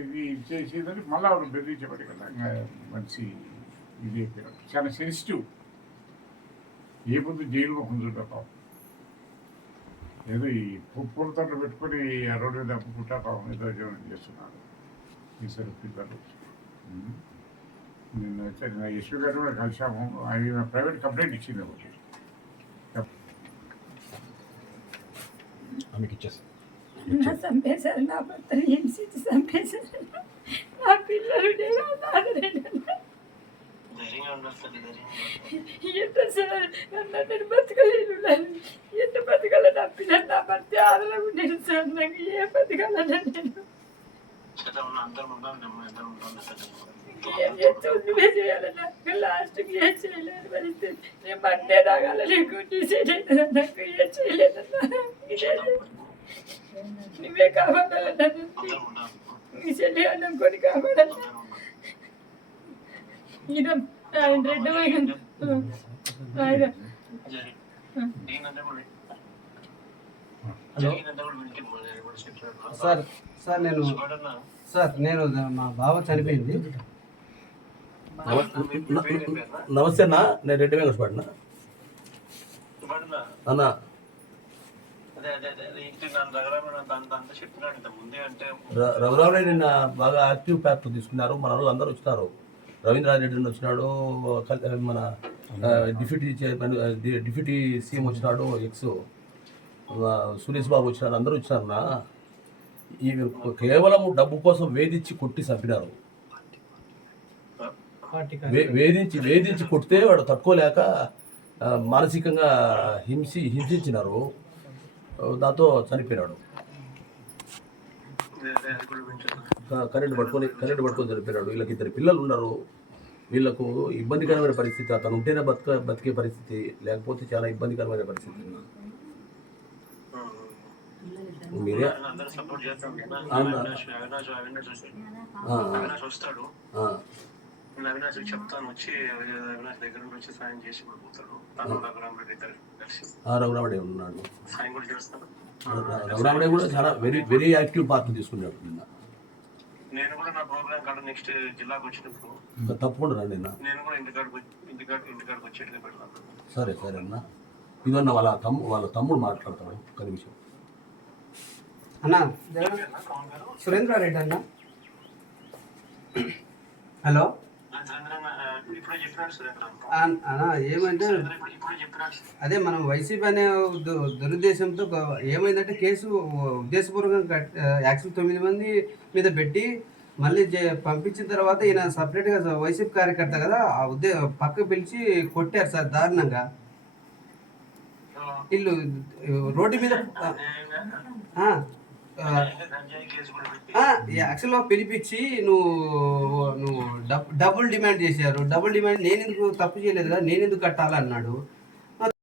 ఇది చేసేదని మళ్ళీ ఆవిడ బెదిరించబడి కదా. ఇంకా మంచి ఇది చాలా సెన్సిటివ్ ఏ ముందు జైలు ఉంచుంటాం ఏదో ఈ పూలతో పెట్టుకొని ఆ రోడ్డు మీద పాపం ఏదో జీవనం చేస్తున్నారు. ఈసారి పిల్లలు నిన్న వచ్చి నిన్న యశ్వ గారు కూడా కలిసాము ఆయన ప్రైవేట్ కంప్లైంట్ ఇచ్చింది ఒకటి. ఆమెకి నా చంపేశారు నా భర్తని హింసించి చంపేశారు నా పిల్లలు నేను ఎంత సార్? నన్ను నేను బతకలేను ఎంత బతకాల నా పిల్లలు నా భర్త ఆదరణ ఉండేది సార్. నాకు ఏ బతకాలని నేను. ఎట్లా ఉన్నా అందరం ఉన్నాం మేము అందరం ఉన్నాం లాస్ట్కి ఏం చేయలేదు పరిస్థితి నేను బండే తాగాల లేకుంటే నాకు ఏం చేయలేదు నువ్వే కావాలన్నా నీ చెల్లి అన్నం కొని కావాలన్నా ఇదో ఆయన రెడ్డి ఆయన హలో. సార్ సార్ నేను చూడన్నా సార్ నేను మా బావ చనిపోయింది. నమస్తే అన్న. నేను రెడ్డి వెంకటపడిన అన్న నిన్న బాగా యాక్టివ్ ప్యాక్ తీసుకున్నారు. మన వాళ్ళు అందరూ వచ్చినారు రవీంద్రారెడ్డి వచ్చినాడు మన ఆ, డిప్యూటీ చైర్మన్ ఆ, డి- డిప్యూటీ సీఎం వచ్చినాడు ఎక్స్. సురేష్ బాబు వచ్చినారు అందరూ వచ్చినారన్న ఈ కేవలం డబ్బు కోసం వేధించి కొట్టి చంపినారు. వేధించి వేధించి కొడితే వాడు తట్టుకోలేక మానసికంగా హింసి హింసించినారు. దాంతో చనిపోయినాడు. కరెంటు కరెంట్ పట్టుకొని కరెంట్ పట్టుకొని చనిపోయినాడు. వీళ్ళకి ఇద్దరు పిల్లలు ఉన్నారు. వీళ్ళకు ఇబ్బందికరమైన పరిస్థితి అతను ఉంటేనే బతక బతికే పరిస్థితి లేకపోతే చాలా ఇబ్బందికరమైన పరిస్థితి. మీరే. అవినాష్ వస్తాడు. నేను అవినాష్ చెప్తాను. వచ్చి అవినాష్ దగ్గర నుంచి వచ్చి సాయం చేసి రఘురామరెడ్డి రఘురామడే ఉన్నాడు. సాయం కూడా చేస్తాను కూడా చాలా వెరీ వెరీ యాక్టివ్ పార్ట్ తీసుకున్నాడు నిన్న. నేను కూడా నా ప్రోగ్రామ్ కాడ నెక్స్ట్ జిల్లాకు వచ్చినప్పుడు ఇంకా తప్పకుండా రండి నిన్న నేను కూడా ఇంటికాడికి వచ్చి- ఇంటికాడ ఇంటికాడికి వచ్చేట్టుగా పెడతాను. సరే సరే అన్న. ఇదన్న వాళ్ళ తమ్ము వాళ్ళ తమ్ముడు మాట్లాడతాడు. ఒక నిమిషం. అన్న సురేంద్రారెడ్డి అన్న. హలో? సురేంద్ర అన్న ఏమంటే సురేంద్ర అదే మనం వైసీపీ అనే దురుద్దేశంతో ఏమైందంటే కేసు ఉద్దేశపూర్వకంగా యాక్చువల్ తొమ్మిది మంది మీద పెట్టి మళ్ళీ పంపించిన తర్వాత ఈయన సపరేట్గా వైసీపీ కార్యకర్త కదా ఆ ఉద్దే పక్క పిలిచి కొట్టారు సార్ దారుణంగా. వీళ్ళు రోడ్డు మీద ఆ, యాక్చువల్గా పిలిపించి నువ్వు నువ్వు డబ్ డబుల్ డిమాండ్ చేశారు. డబుల్ డిమాండ్ నేను ఎందుకు తప్పు చేయలేదు కదా? నేను ఎందుకు కట్టాలన్నాడు?